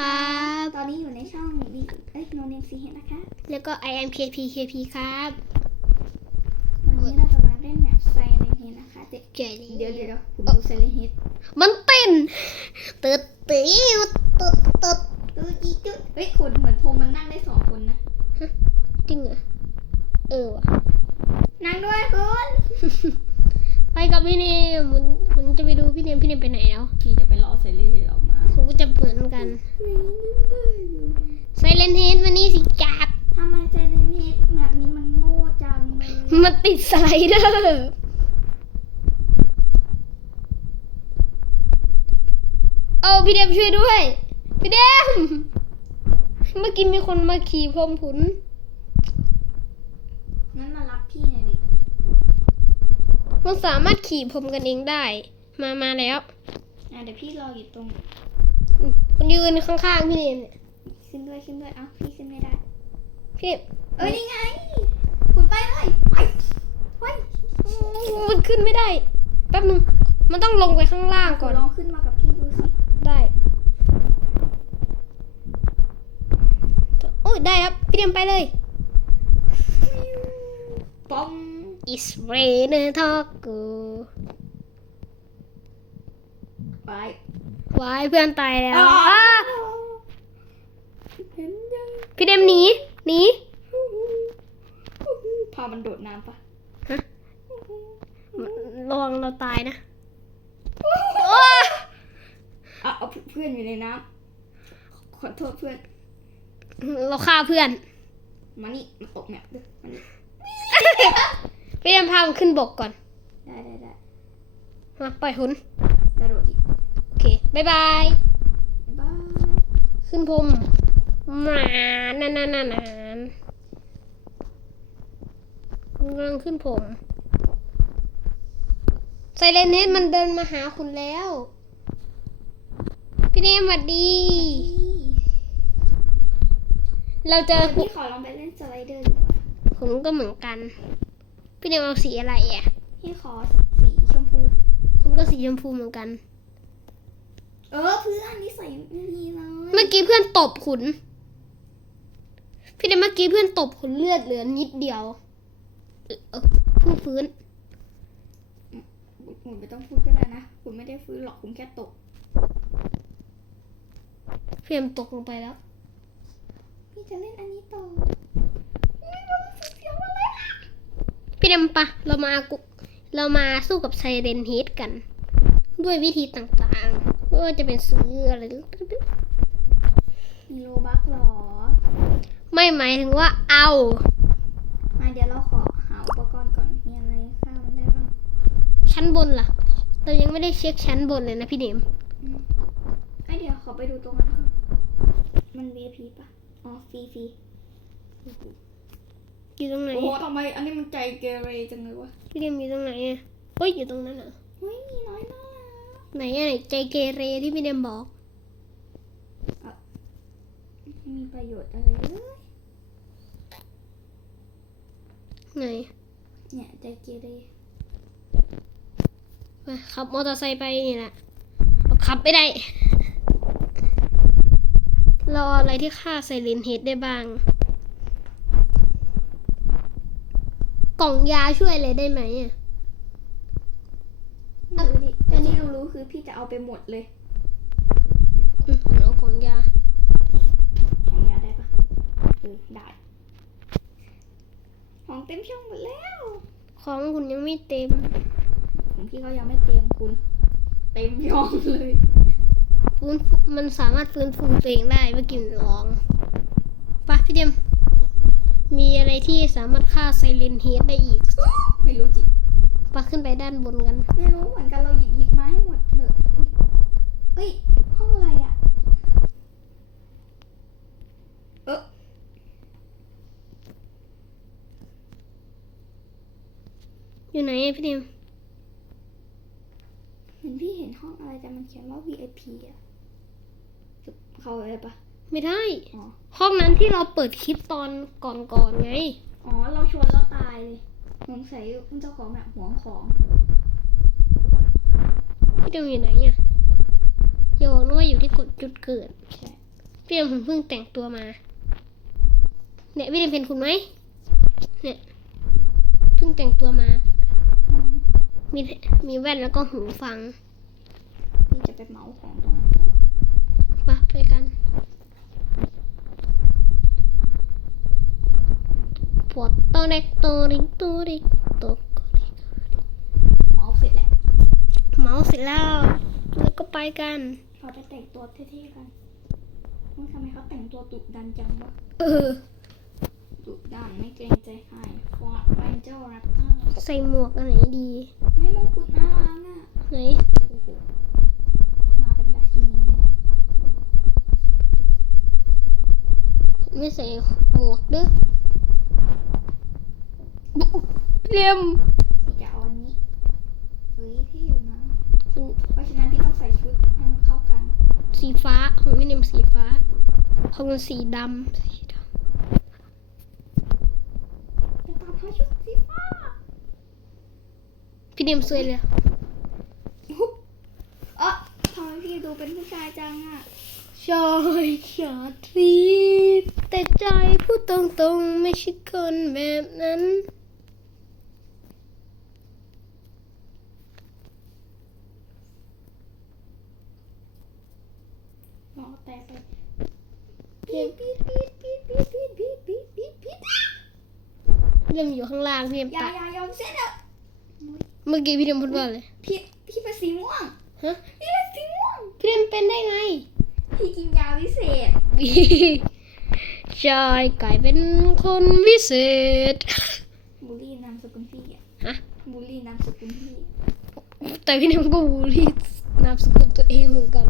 ครับ ตอนนี้อยู่ในช่องดีเอ้ยโนเนมซีเฮนะคะ แล้วก็ I am KP KP ครับวันนี้เราจะมาเล่นแบบไซเลนเฮดนะคะเดี๋ยวเจ๋งเดี๋ยวเดี๋ยวผมดูไซเลนเฮดมันเต้นตึดตีดตึดตึดดูจีจุดเฮ้ยคุณเหมือนพงมันนั่งได้สองคนนะจริงเหรอเออว่ะนั่งด้วยคุณไปกับพี่เนมผมผมจะไปดูพี่เนมพี่เนมไปไหนแล้วพี่จะไปรอไซเลนเฮดออกมาผมก็จะ เหมือนกันไซเลนเฮดวันนี้สิจับทำไมไซเลนเฮดแบบนี้มันโง่จังเลยมันติดสไลเดอร์เอาพี่เดมช่วยด้วย พี่เดมเมื่อกี้มีคนมาขี่พรมผุนงั้นมารับพี่หน่อยดิมันสามารถขี่พรมกันเองได้ มามาแล้วอะเดี๋ยวพี่รออยู่ตรง คนยืนข้างๆพี่เดมเนี่ยขึ้นด้วยขึ้นด้วย เอ้าพี่ขึ้นไม่ได้ พี่เดมเอ้ยนี่ไง คุณไปเลยไปไปมันขึ้นไม่ได้ แป๊บนึง มันต้องลงไปข้างล่างก่ก่ออนนลองขึ้นมากับพี่ดูสิ ได้ โอ้ยได้ครับ พี่เดมไปเลยปอง It's rain talk ไป วายเพื่อนตายแล้วอ้าวอ้าเห็นยังพี่เดมหนีหนีพามันโดดน้ำปะระวังเราตายนะอะเอาเพื่อนอยู่ในน้ำขอโทษเพื่อน เราฆ่าเพื่อน มานี่มาตกแมปด้วยมานี่พี่เดมพามันขึ้นบกก่อน ได้ได้ได้มาปล่อยหุนกระโดดอีกโอ เคบายบายบ๊ายบายขึ้นพรมหมานานานานานกำลังขึ้นผมไซเลนเฮดมันเดินมาหาคุณแล้ว พี่เนมสวัสดี เราเจอพี่ขอลองไปเล่นสไลเดอร์ดีกว่าผมก็เหมือนกัน พี่เนมเอาสีอะไรอะ พี่ขอสีชมพู คุณก็สีชมพูเหมือนกัน เออเพื่อนนี่ใส่นี่เลยเมื่อกี้เพื่อนตบขุน พี่เนมเมื่อกี้เพื่อนตบขุนเลือดเหลือนิดเดียวเออเพิ่งฟื้นคุณไม่ต้องพูดก็ได้นะคุณไม่ได้ฟื้นหรอกคุณแค่ตกเพียมตกลงไปแล้ว พี่จะเล่นอันนี้ต่อไม่รู้สึกเสียวอะไรอะพี่เดมปะเรามากุเรามาสู้กับไซเรนเฮดกัน ด้วยวิธีต่างๆ ไม่ว่าจะเป็นซื้ออะไรมีโลบักหรอ ไม่หมายถึงว่าเอา มาเดี๋ยวเราขอหาอุปกรณ์ก่อน มีอะไรฆ่ามันได้บ้าง ชั้นบนล่ะ เรายังไม่ได้เช็คชั้นบนเลยนะพี่เดมอืมไอยเดี๋ยวขอไปดูตรงนั้นก่อน มัน VIP ปะอ๋อฟรีฟรีอยู่ตรงไหน โอ้โหทำไมอันนี้มันใจเกเรจังเลยวะ พี่เดมอยู่ตรงไหนอะเฮ้ยอยู่ตรงนั้นอะเฮ้ยมีน้อยน่ารัก ไหนอะใจเกเรที่พี่เดมบอกไม่มีประโยชน์อะไรเลยไหน เนี่ยใจเกเรไปขับมอเตอร์ไซค์ไปนี่แหละขับไปได้ รออะไรที่ฆ่าไซเรนเฮดได้บ้าง กล่องยาช่วยอะไรได้ไหมอะ ไม่รู้ดิแต่ที่ รู้ๆคือพี่จะเอาไปหมดเลยอืมเอากล่องยา ของยาได้ปะเออได้ ของเต็มช่องหมดแล้ว ของคุณยังไม่เต็ม ของพี่เขายังไม่เตรียมคุณ เต็มช่องเลยฟื้นฟูมันสามารถฟื้นฟูตัวเองได้เมื่อกี้มันร้องปะพี่เดมมีอะไรที่สามารถฆ่าไซเรนเฮดได้อีก ไม่รู้จิ ปะขึ้นไปด้านบนกัน ไม่รู้เหมือนกันเราหยิบหยิบมาให้หมดเถอะเฮ้ยห้องอะไรอะ เอออยู่ไหนอะพี่เดมเห็นพี่เห็นห้องอะไรแต่มันเขียนว่า VIP อะเขาอะไรปะไม่ได้อ๋อห้องนั้นที่เราเปิดคลิปตอนก่อนๆไง อ๋อ เราชวนแล้วตายเลย สงสัยคุณเจ้าของแบบหวงของพี่เดมอยู่ไหนอะอย่าบอกนะว่าอยู่ที่กดจุดเกิดใช่พี่เอ็มผมเพิ่งแต่งตัวมา เนี่ยพี่เอ็มเห็นคุณไหมเนี่ยเพิ่งแต่งตัวมา มีมีแว่นแล้วก็หูฟังพี่จะไปเหมาของตรงนั้นต่อ ไปไปกันป วดโตเด็กโตริงโตริงโตกริงเหมาเสร็จแล้วเมาส์เสร็จแล้ว แล้วก็ไปกันเราไปแต่งตัวเท่ๆกันมึงทำไมเขาแต่งตัวดุดันจังวะเออดุดันไม่เกรงใจใครฟอร์ดแรนเจอร์แรปเตอร์ใส่หมวกอันไหนดีไม่มงกุฎน่ารักอะไหนโอ้โหมาเป็นดาชินีเลยเหรอไม่ใส่หมวกเด้อ เรียมพี่จะเอาอันนี้เฮ้ยพี่อยู่นะ เพราะฉะนั้นพี่ต้องใส่ชุดให้มันเข้ากัน สีฟ้าของพี่เนมสีฟ้า ของมันสีดำสีดแต่ตามหาชุดสีฟ้าำพี่เนมสวยเลยอุ๊บเออทำไมพี่ดูเป็นผู้ชายจังอะชายชาตรีแต่ใจพูดตรงๆ ไม่ใช่คนแบบนั้น หมอแตกไปปีดปีดปีดปีดปีดปีดปีดปีดปีดปีดพี่เนมอยู่ข้างล่างพี่เนมอย่าตัดอย่ายอมเส้นอะเมื่อกี้พี่เนมพูดว่าอะไรพี่พี่เป็นสีม่วงฮะพี่เป็นสีม่วงพี่เนมเป็นได้ไง พี่กินยาวิเศษชายกลายเป็นคนวิเศษบูลลี่นามสกุลพี่อะฮะบูลลี่นามสกุลพี่แต่พี่เนมก็บูลลี่นามสกุลตัวเองเหมือนกัน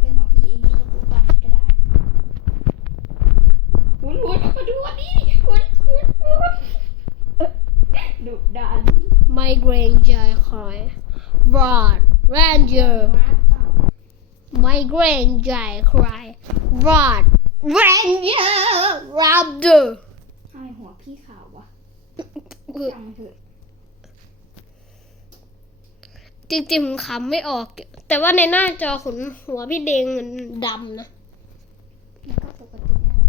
เป็นของพี่เองที่จะพูดตอนไหนก็ได้หุนหุนมา ดูวันนี้ดิหุนหุนหุนดุดันไม่เกรงใจใครรอดแรนเจอร์มาเต่าไม่เกรงใจใครรอดแรนเจอร์รับเดอร์ทำไมหัวพี่ขาววะจังเถอะจริงๆผมขำไม่ออก แต่ว่าในหน้าจอขนหัวพี่เดงมันดำนะ มันก็ปกตินี่แหละ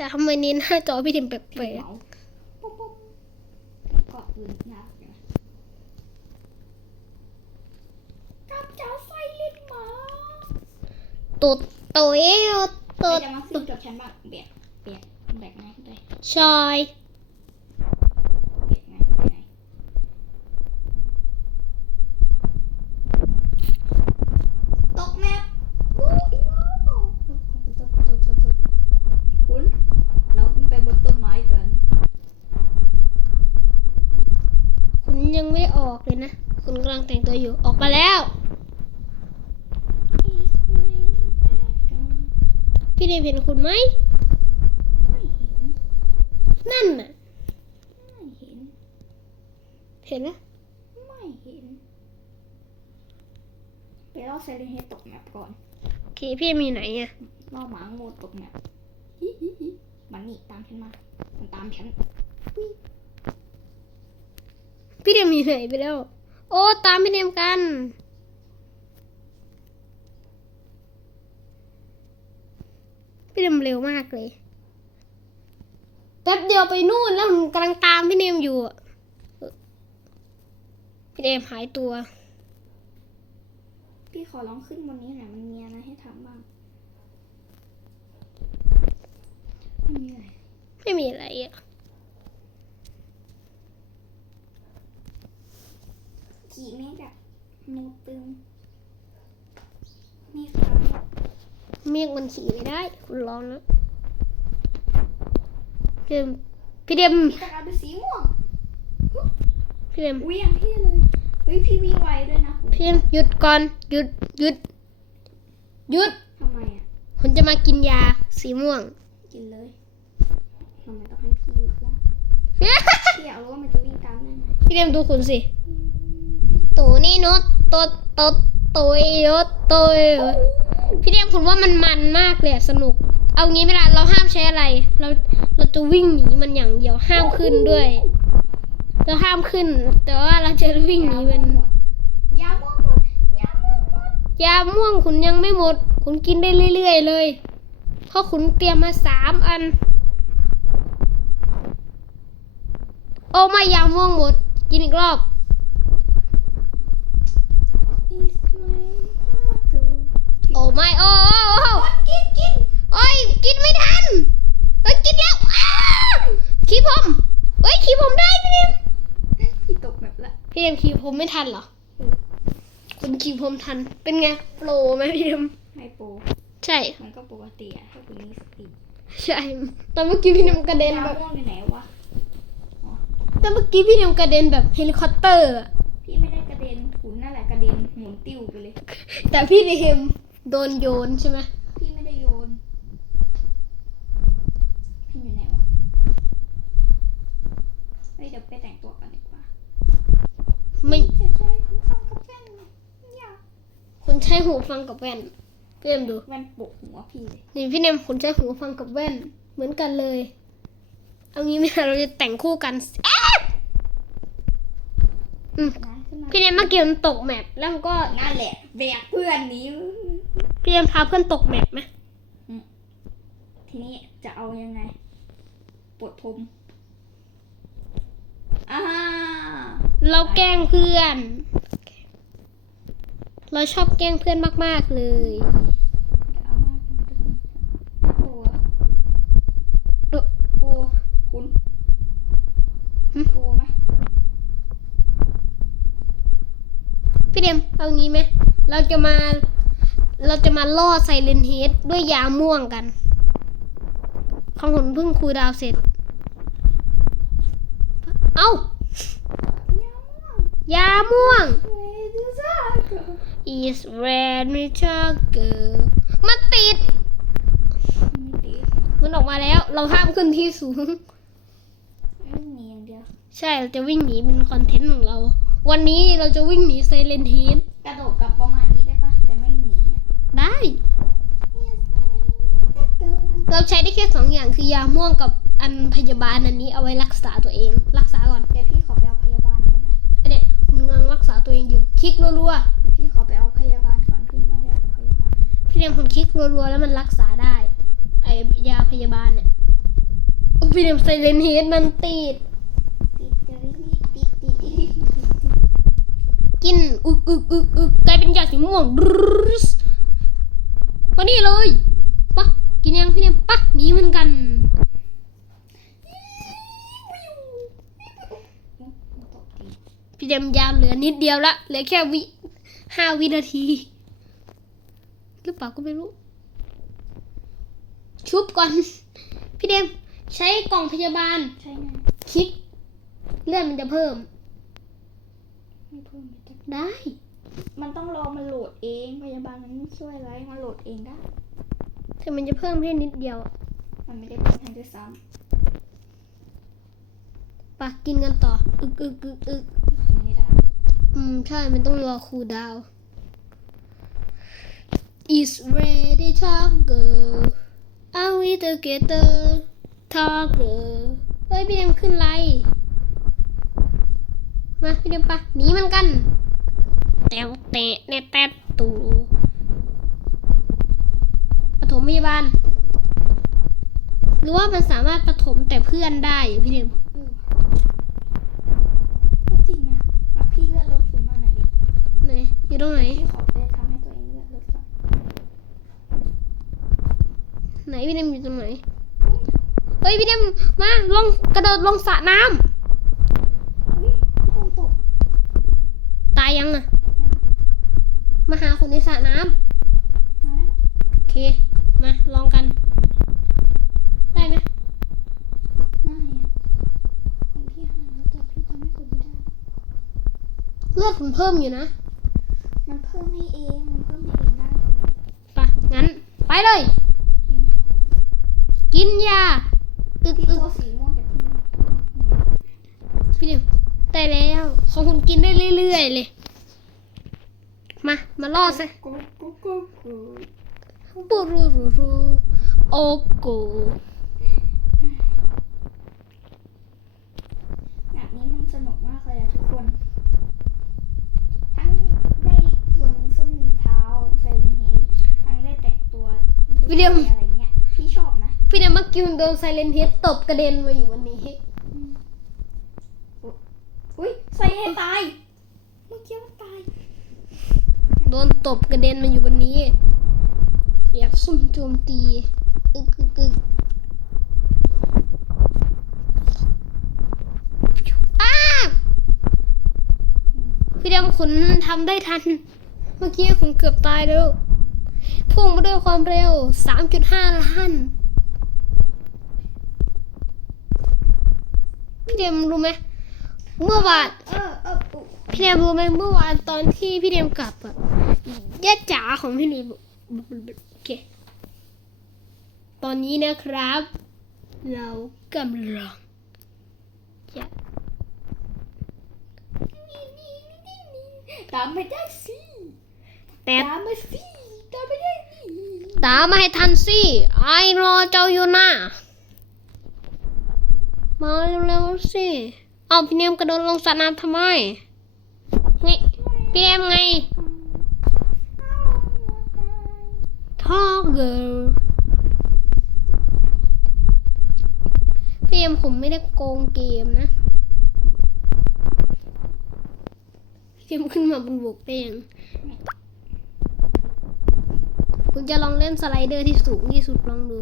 แต่ทำไมในหน้าจอพี่เดงแปลกมาปุ๊บปุ๊บเกาะปืนหนักอยู่นะกับจ้าไฟลิ้นหมาๆตุดโตเอวตุดจะมาซื้กับฉันบ้างเบียดเบียดแบกไงด้ชายเบียดไงไปไหนตกแมปวู้อีว้าวตกตกตกตกคุณเราขึ้นไปบนต้นไม้กัน คุณ ยังไม่ได้ออกเลยนะคุณกำลังแต่งตัวอยู่ออกมาแล้ว พี่เดงเห็นคุณไหมไม่เห็นนั่นน่ะไม่เห็นเห็นไหมไม่เห็นไปล่อไซเรนเฮดตกแมปก่อนโอเคพี่เอ็มอยู่ไหนอะล่อหมาโงูตกแมปฮิฮิฮิมันนี่ตามฉันมามันตามฉัน พี่เดมอยู่ไหนไปแล้ว โอ้ตามพี่เดมกัน พี่เดมเร็วมากเลยแป๊บเดียวไปนู่นแล้วผมกำลังตามพี่เดมอยู่อะพี่เดมหายตัว พี่ขอลองขึ้นบนนี้หน่อยมันมีอะไรให้ทำบ้างไม่มีอะไรไม่มีอะไรอะ ขี่เมฆอะนูตึงนี่ครับเมฆมันขี่ไม่ได้ คุณลองนะพี่เดมพี่เดมพี่ตะการเป็นสีม่วงพี่เดมอุ้ยอย่างเท่เลยเฮ้ยพี่วิ่งไวด้วยนะคุณพี่เดมหยุดก่อนหยุดหยุดหยุดทำไมอะผมจะมากินยาสีม่วง กินเลยทำไมต้องให้พี่หยุดล่ะพี่อยากรู้ว่ามันจะวิ่งตามได้ไหมพี่เดมดูคุณสิ ตัวนี่นอะตัวตัวตัวเยอะตัวเยพี่เดมผมว่ามันมันมากเลยสนุก เอางี้ไม่ละเราห้ามใช้อะไร เราเราจะวิ่งหนีมันอย่างเดียวห้ามขึ้นด้วย เราห้ามขึ้น แต่ว่าเราจะวิ่งหนีมันยาม่วงหมดยาม่วงหมดยาม่วงคุณยังไม่หมด คุณกินได้เรื่อยๆเลยเพราะคุณเตรียมมาสามอัน โอ้ไม่ยาม่วงหมด กินอีกรอบ โอ้ไม่โอ้โอ้โอ้กินกินโอ้ยกินไม่ทันเอ้ยกินแล้วอ้าวขี้ผมเอ้ยขี้ผมได้พี่เนมพี่ตกแบบละพี่เนมขี้ผมไม่ทันเหรอคุณขี้ผมทันเป็นไงโปรไหมพี่เนมไม่โปรใช่ มันก็ปกติอะถ้าคุณมีสติใช่ตอนเมื่อกี้พี่เนมกระเด็นยาแบบม่วงอยู่ไหนวะแต่เมื่อกี้พี่เนมกระเด็นแบบเฮลิคอปเตอร์อะพี่ไม่ได้กระเด็นคุณนั่นแหละกระเด็นหมุนติ้วไปเลย แต่พี่เนม โดนโยนใช่ไหมพี่ไม่ได้โยนพี่อยู่ไหนวะเฮ้ยเดี๋ยวไปแต่งตัวกันดีกว่าไม่จะใช้หูฟังกับแว่นอย่าคุณใช้หูฟังกับแว่นพี่เนมดูแว่นปกหัวพี่เลยนี่พี่เนมคุณใช้หูฟังกับแว่นเหมือนกันเลย เอางี้ไหมเราจะแต่งคู่กันเอ๊ะอืมนะขึ้นมาพี่เนมเมื่อกี้มันตกแมปแล้วมันก็นั่นแหละแบกเพื่อนหนี้ พี่เนมพาเพื่อนตกแมปไหมทีนี้จะเอายังไง ปวดผมอ่าเราแกล้งเพื่อน เราชอบแกล้งเพื่อนมาก ๆ เลยจะเอามาเป็นตัวเออโปคุณหึโปไหมพี่เนมเอางี้ไหม เราจะมา เราจะมาล่อไซเลนเฮดด้วยยาม่วงกัน ของผมเพิ่งคูลดาวน์เสร็จ เอายาม่วงยาม่วงเวดูซ่าก็ is red m i c h a g e r มันติดไม่ดีมันออกมาแล้ว เราห้ามขึ้นที่สูงไม่หนีอย่างเดียว ใช่ เราจะวิ่งหนีเป็นคอนเทนต์ของเรา วันนี้เราจะวิ่งหนีไซเลนเฮดกระโดดกับประมาณนี้ได้ปะแต่ไม่หนีอะ ได้ เราใช้ได้แค่สองอย่างคือยาม่วงกับอันพยาบาลอันนี้เอาไว้รักษาตัวเอง รักษาก่อนเดี๋ยวพี่ขอไปเอาพยาบาลก่อนนะอันเนี้ยคุณกำลังรักษาตัวเองอยู่คลิกรัวเดี๋ยวพี่ขอไปเอาพยาบาลก่อนพี่ไม่ได้เอาพยาบาลๆพี่เรียมคนคลิกรัวๆแล้วมันรักษาได้ไอยาพยาบาลเนี่ยโอ้พี่เรียมไซเลนเฮดมันติดติดติดติดติดติดติดกินอึกอึกอึกอึกกลายเป็นยาสีม่วงดรึสมานี่เลย ปะกินยังพี่เนี่ยปะหนีเหมือนกันตกทีพี่เดมยาวเหลือนิดเดียวละเหลือแค่วิห้าวินาทีหรือเปล่าก็ไม่รู้ ชุบก่อน พี่เดมใช้กล่องพยาบาลใช่ไงคลิกเลือดมันจะเพิ่มไม่เพิ่มไม่ได้ได้ มันต้องรอมันโหลดเองพยาบาลมันไม่ช่วยอะไรมันโหลดเองได้ แต่มันจะเพิ่มแค่นิดเดียวอะมันไม่ได้เพิ่มให้ด้วยซ้ปะกินกันต่อ อึกอึกอึกอึกำกินไม่ได้ อืม ใช่ มันต้องรอคูลดาวน์ is ready to go are we together talker เฮ้ย พี่เดมขึ้นไลน์มา พี่เดมปะหนีมันกัน แตวเตะเนตแตะตูปฐ มพยาบาล หรือว่ามันสามารถปฐมแต่เพื่อนได้อะพี่เดมเออก็จริงนะมาพี่เลือดลดทุนมาหน่อยดิไหนอยู่ตรงไหน พี่ขอไปทำให้ตัวเองเลือดลดก่อนไหนพี่เดมอยู่ตรงไหนเฮ้ยพี่เดมมาลงกระโดดลงสระน้ำอุ้ยพี่โดนตกตายยังอะยังมาหาคนในสระน้ำ มาแล้ว โอเค มาลองกัน ได้ไหมไม่อะของพี่หายแล้วแต่พี่ทำให้คุณไม่ได้ เลือดผมเพิ่มอยู่นะ มันเพิ่มให้เอง มันเพิ่มให้เองได้ไปะงั้น ไปเลยยังไม่พอกินยาอึกพี่อึกตัวสีม่วงแต่พี่พี่เดมได้แล้วของคุณกินได้เรื่อยๆเลย มา มาล่อซะ กูกูกูกู ปูรูรูรูโอโกแบบนี้มันสนุกมากเลยอะทุกคน ทั้งได้บนส้นเท้าไซเลนเฮดทั้งได้แต่งพี่เดียมอะไรเงี้ยพี่ชอบนะ พี่เดียมเมื่อกี้มันโดนไซเลนเฮดตบกระเด็นมาอยู่วันนี้ อุ้ยใส่ให้ตาย เมื่อกี้มันตาย โดนตบกระเด็นมาอยู่วันนี้ อยากซุ่มโจมตีอึกอึกอึกอ้าพี่เดียมขุนทำได้ทัน เมื่อกี้ขุนเกือบตายแล้วพุ่งมาด้วยความเร็ว 3.5ล้านพี่เดียมรู้ไหมเมื่อวานพี่เดมรู้ไหมเมื่อวานตอนที่พี่เดมกลับอะย่าจ๋าของพี่เดม ตอนนี้นะครับ เรากำลังจะตามไม่ได้สิแต่ตามมาสิตามไม่ได้สิตามมาให้ทันสิไอรอเจ้าอยู่นะมาเร็วๆสิเอาพี่เนมกระโดดลงสระน้ำทำไมไงพี่เนมไงท่อเกิร์ลพี่เอ็ มผมไม่ได้โกงเกมนะพี่เอ็มขึ้นมาบนบกได้ยังคุณจะลองเล่นสไลเดอร์ที่สูงที่สุดลองดู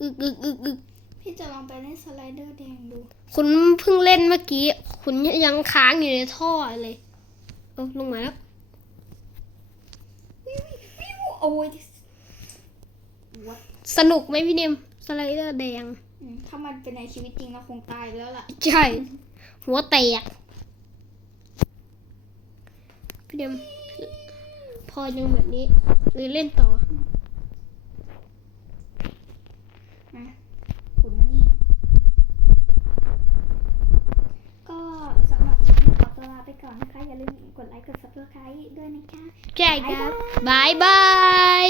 อึกอึกอึกอึกพี่จะลองไปเล่นสไลเดอร์แดงดู คุณเพิ่งเล่นเมื่อกี้ คุณยังค้างอยู่ในท่อเลยเอาลงมาแล้ววิววิวโอ้ยวัดสนุกไหมพี่เนมสไลเดอร์แดงอืม ถ้ามันเป็นในชีวิตจริงเราคงตายไปแล้วล่ะ ใช่ หัวแตกพี่เดมพอยังแบบนี้ หรือเล่นต่อนะขุนมานี่ ก็สำหรับคลิปนี้ขอตัวลาไปก่อนนะคะ อย่าลืมกดไลค์ กด subscribe ด้วยนะคะ ใช่ครับบายบาย